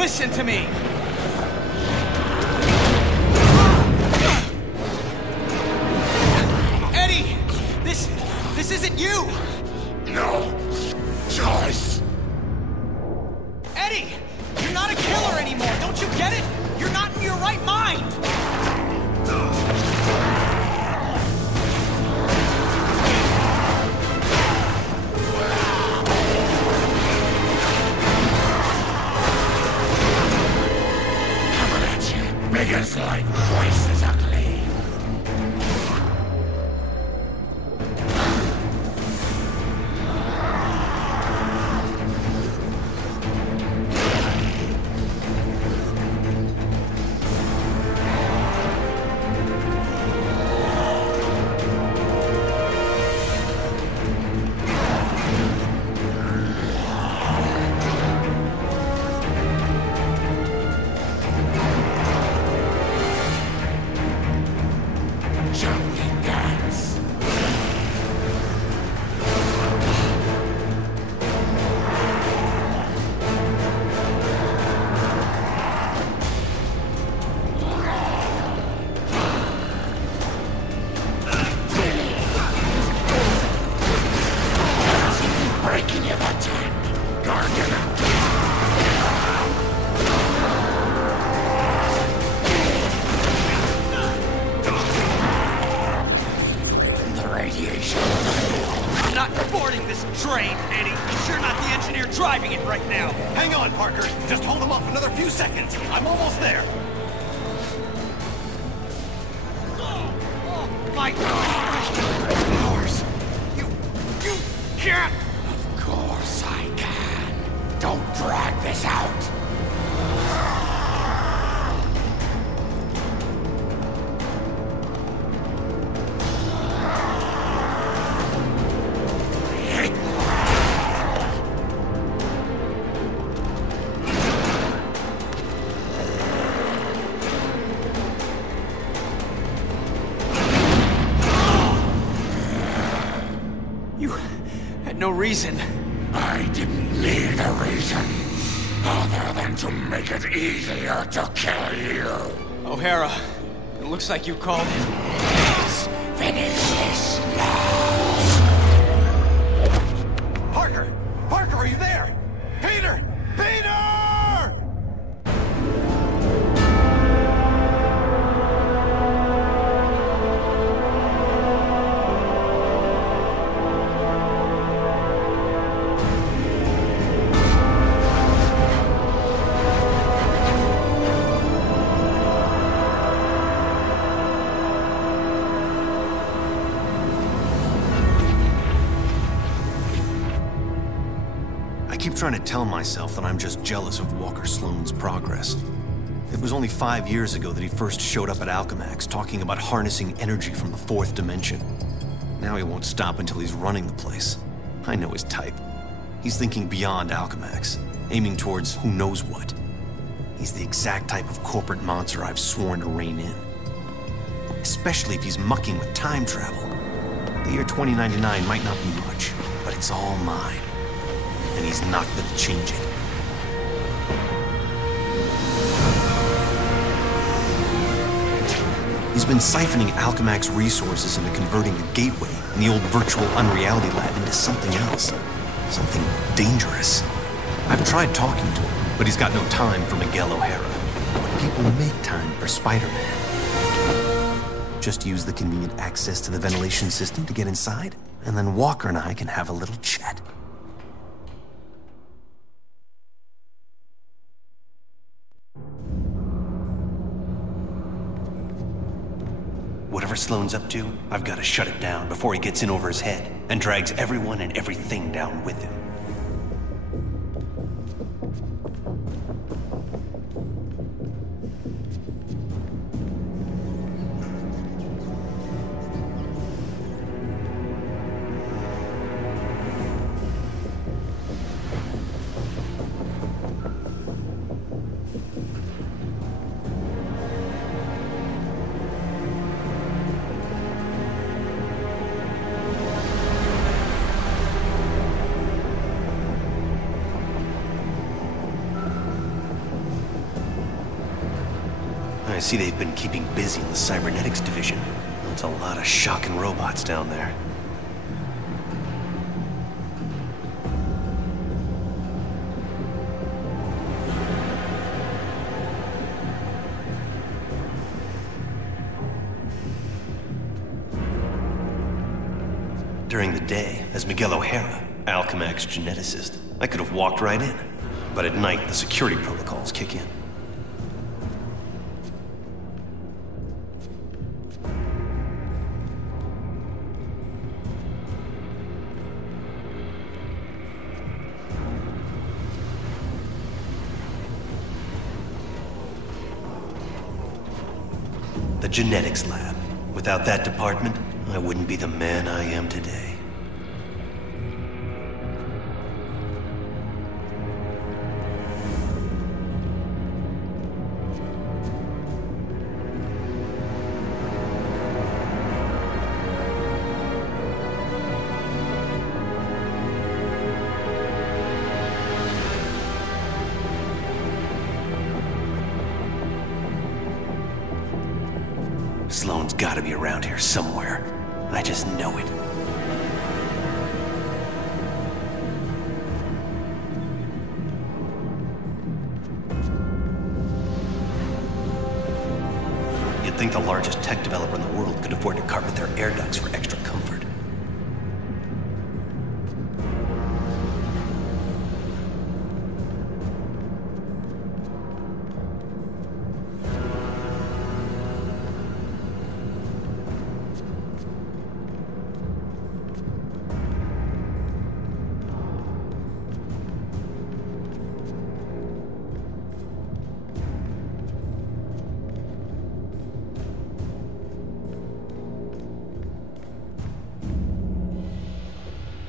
Listen to me! Eddie! This isn't you! No choice! Eddie! You're not a killer anymore, don't you get it? You're not in your right mind! Coming at you, biggest like twice as ugly. I'm not boarding this train, Eddie. You're not the engineer driving it right now. Hang on, Parker. Just hold him off another few seconds. I'm almost there. My powers. You can't. Of course I can. Don't drag this out. No reason. I didn't need a reason, other than to make it easier to kill you. O'Hara, it looks like you called it. Let's finish this now. Parker! Parker, are you there? Peter! Peter! I keep trying to tell myself that I'm just jealous of Walker Sloane's progress. It was only 5 years ago that he first showed up at Alchemax talking about harnessing energy from the fourth dimension. Now he won't stop until he's running the place. I know his type. He's thinking beyond Alchemax, aiming towards who knows what. He's the exact type of corporate monster I've sworn to rein in. Especially if he's mucking with time travel. The year 2099 might not be much, but it's all mine. And he's not gonna change it. He's been siphoning Alchemax resources into converting the gateway and the old virtual unreality lab into something else. Something dangerous. I've tried talking to him, but he's got no time for Miguel O'Hara. But people make time for Spider-Man. Just use the convenient access to the ventilation system to get inside, and then Walker and I can have a little chat. Whatever Sloane's up to, I've got to shut it down before he gets in over his head and drags everyone and everything down with him. I see they've been keeping busy in the cybernetics division. That's a lot of shocking robots down there. During the day, as Miguel O'Hara, Alchemac's geneticist, I could have walked right in. But at night, the security protocols kick in. The genetics lab. Without that department, I wouldn't be the man I am today. Sloane's gotta be around here somewhere. I just know it. You'd think the largest tech developer in the world could afford to carpet their air ducts for extra comfort.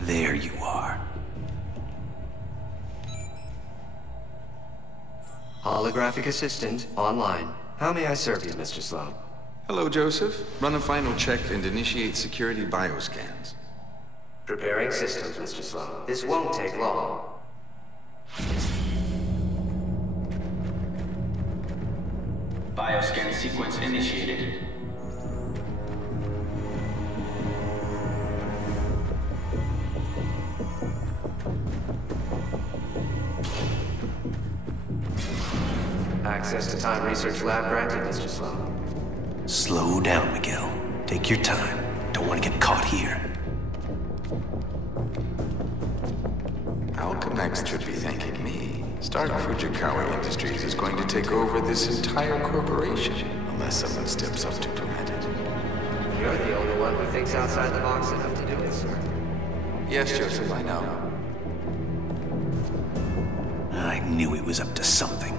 There you are. Holographic assistant online. How may I serve you, Mr. Sloan? Hello, Joseph. Run a final check and initiate security bioscans. Preparing systems, Mr. Sloan. This won't take long. Bioscan sequence initiated. Access to Time Research Lab granted, Mr. Sloan. Slow down, Miguel. Take your time. Don't want to get caught here. Alchemax should be thanking me. Stark Fujikawa Industries is going to take over this entire corporation, unless someone steps up to prevent it. You're the only one who thinks outside the box enough to do it, sir. Yes, Joseph, I know. I knew he was up to something.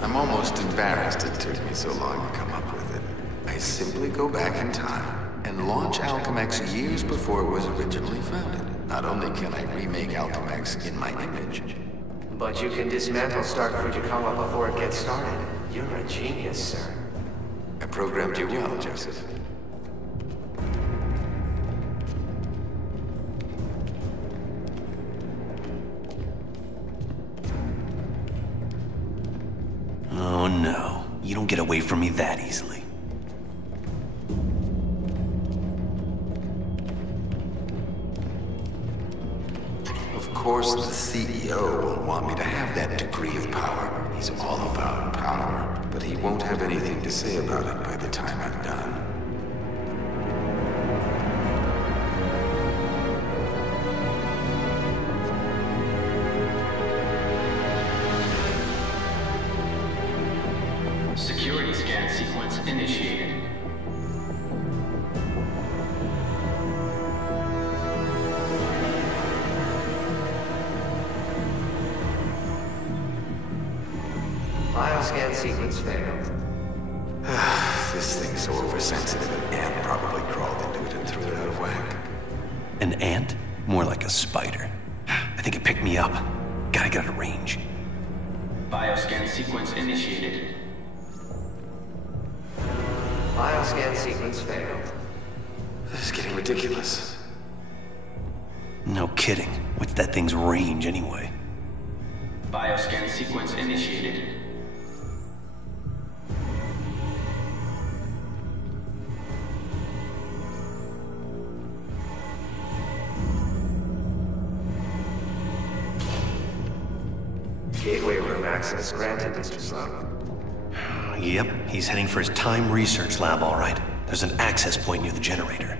I'm almost embarrassed it took me so long to come up with it. I simply go back in time and launch Alchemax years before it was originally founded. Not only can I remake Alchemax in my image, But you can dismantle Stark Fujikawa before it gets started. You're a genius, sir. I programmed you well, Joseph. Oh no, you don't get away from me that easily. Of course, the CEO won't want me to have that degree of power. He's all about power, but he won't have anything to say about it by the time I'm done. Security scan sequence initiated. Bioscan sequence failed. This thing's so oversensitive, an ant probably crawled into it and threw it out of whack. An ant? More like a spider. I think it picked me up. Gotta get out of range. Bioscan sequence initiated. Bioscan sequence failed. This is getting ridiculous. No kidding. What's that thing's range anyway? Bioscan sequence initiated. Gateway room access granted, Mr. Sloan. Yep, he's heading for his time research lab, all right. There's an access point near the generator.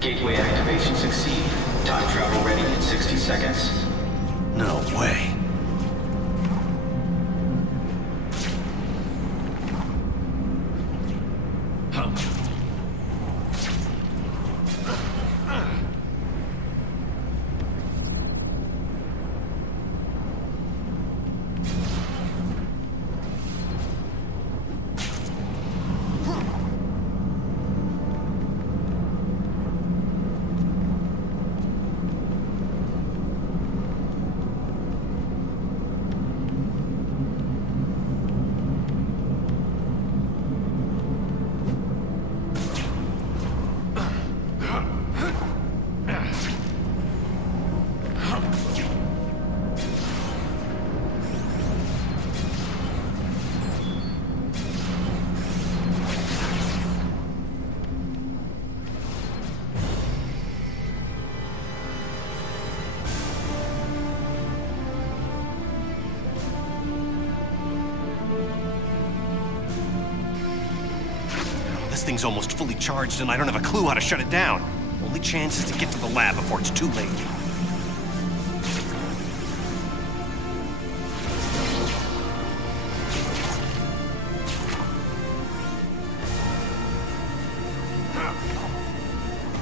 Gateway activation succeed. Time travel ready in 60 seconds. No way. This thing's almost fully charged and I don't have a clue how to shut it down. Only chance is to get to the lab before it's too late.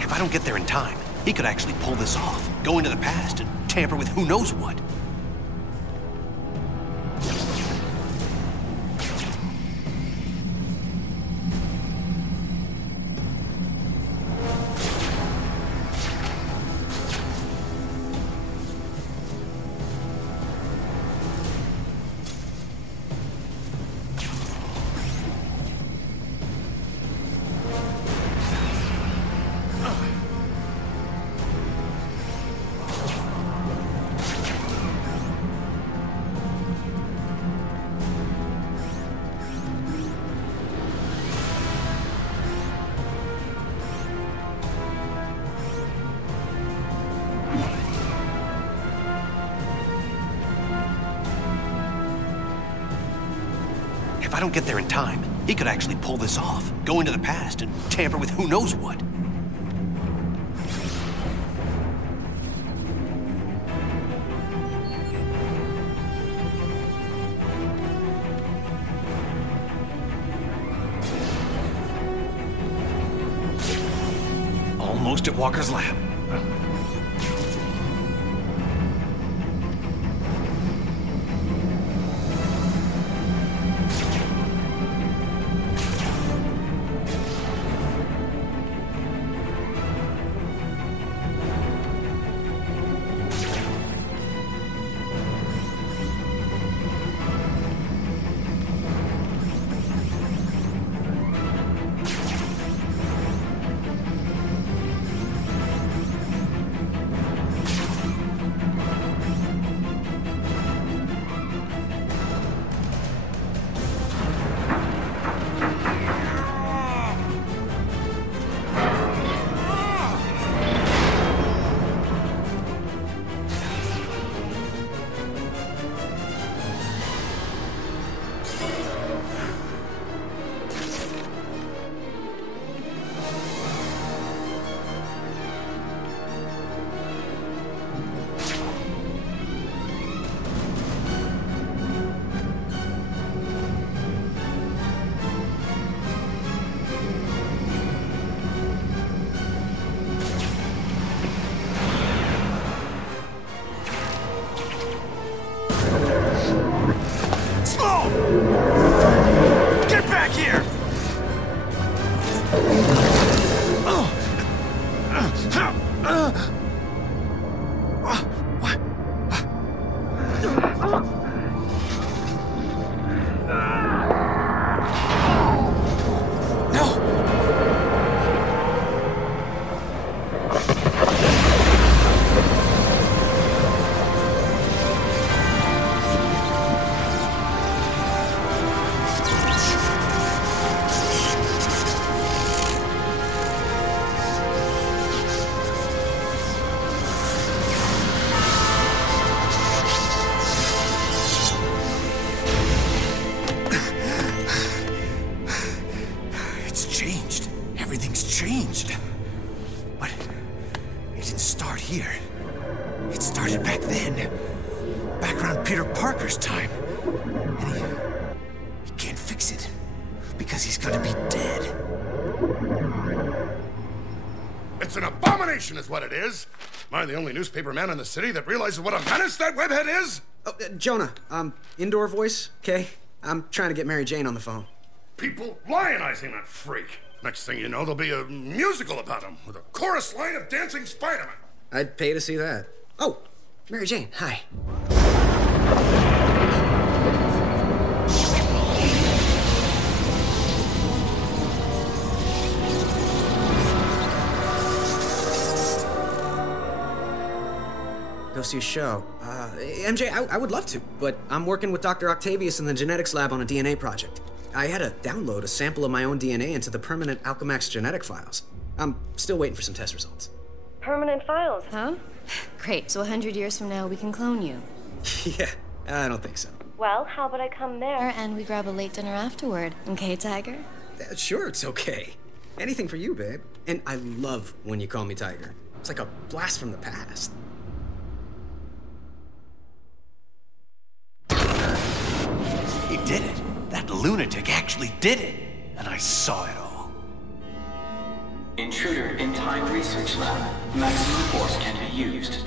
If I don't get there in time, he could actually pull this off, go into the past and tamper with who knows what. If I don't get there in time, he could actually pull this off, go into the past and tamper with who knows what. Almost at Walker's lab. start here. It started back then. Back around Peter Parker's time. And he can't fix it. Because he's gonna be dead. It's an abomination is what it is. Am I the only newspaper man in the city that realizes what a menace that webhead is? Oh, Jonah, indoor voice, okay? I'm trying to get Mary Jane on the phone. People lionizing that freak. Next thing you know, there'll be a musical about him with a chorus line of dancing Spider-Man. I'd pay to see that. Oh, Mary Jane, hi. Go see a show. MJ, I would love to, but I'm working with Dr. Octavius in the genetics lab on a DNA project. I had to download a sample of my own DNA into the permanent Alchemax genetic files. I'm still waiting for some test results. Permanent files, huh? Great, so 100 years from now we can clone you. Yeah, I don't think so. Well, how about I come there and we grab a late dinner afterward, okay, Tiger? Sure, it's okay. Anything for you, babe. And I love when you call me Tiger. It's like a blast from the past. He did it. That lunatic actually did it. And I saw it all. Intruder in Time Research Lab. Maximum force can be used.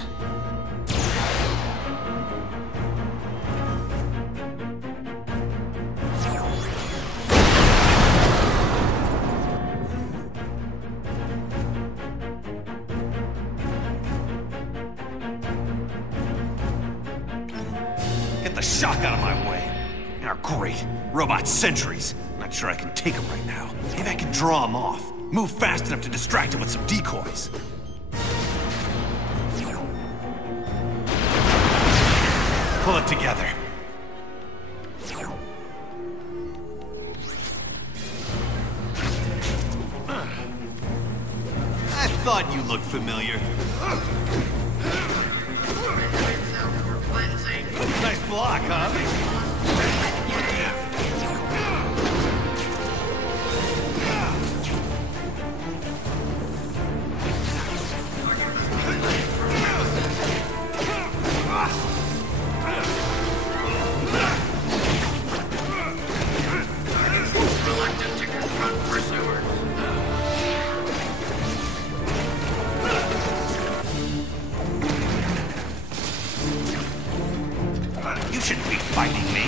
Get the shock out of my way. Now, great. Robot sentries. Not sure I can take them right now. Maybe I can draw them off. Move fast enough to distract them with some decoys. Pull it together. I thought you looked familiar. Nice block, huh? Reluctant to confront pursuers. You shouldn't be fighting me.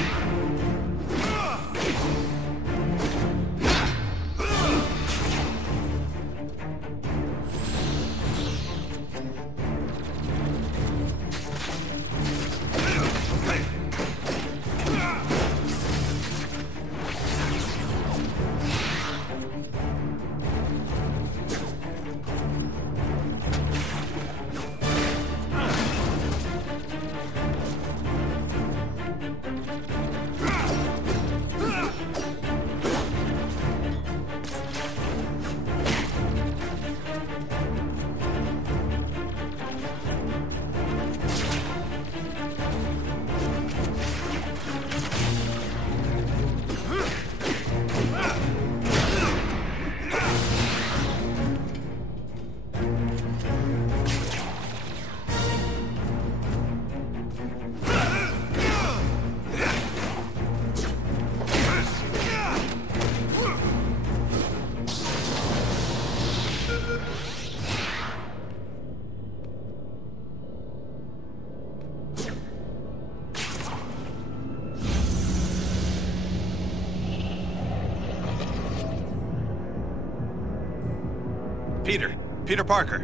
Peter Parker.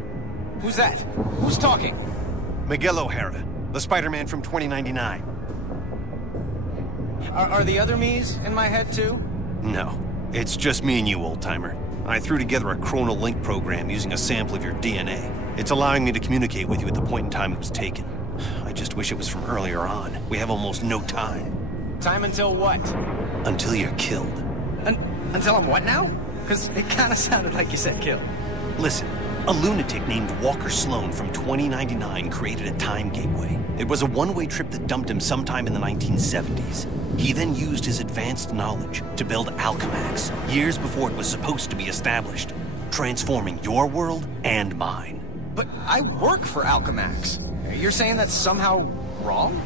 Who's that? Who's talking? Miguel O'Hara, the Spider-Man from 2099. Are the other me's in my head too? No, it's just me and you, old-timer. I threw together a chronal link program using a sample of your DNA. It's allowing me to communicate with you at the point in time it was taken. I just wish it was from earlier on. We have almost no time. Time until what? Until you're killed. Until I'm what now? Because it kind of sounded like you said kill. Listen, a lunatic named Walker Sloan from 2099 created a time gateway. It was a one-way trip that dumped him sometime in the 1970s. He then used his advanced knowledge to build Alchemax, years before it was supposed to be established, transforming your world and mine. But I work for Alchemax. You're saying that's somehow wrong?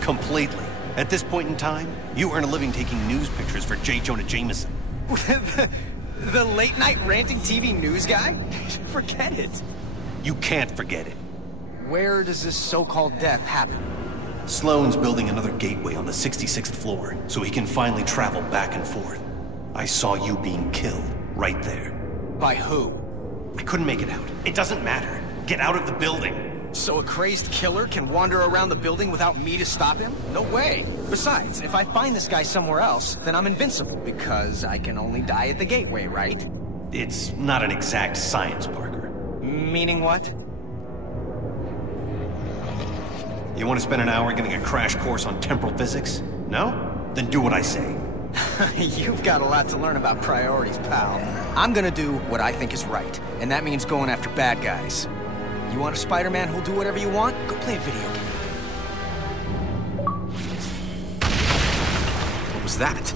Completely. At this point in time, you earn a living taking news pictures for J. Jonah Jameson. The late-night ranting TV news guy? Forget it. You can't forget it. Where does this so-called death happen? Sloane's building another gateway on the 66th floor, so he can finally travel back and forth. I saw you being killed, right there. By who? I couldn't make it out. It doesn't matter. Get out of the building. So a crazed killer can wander around the building without me to stop him? No way. Besides, if I find this guy somewhere else, then I'm invincible, because I can only die at the gateway, right? It's not an exact science, Parker. Meaning what? You want to spend an hour getting a crash course on temporal physics? No? Then do what I say. You've got a lot to learn about priorities, pal. I'm gonna do what I think is right, and that means going after bad guys. You want a Spider-Man who'll do whatever you want? Go play a video game. What was that?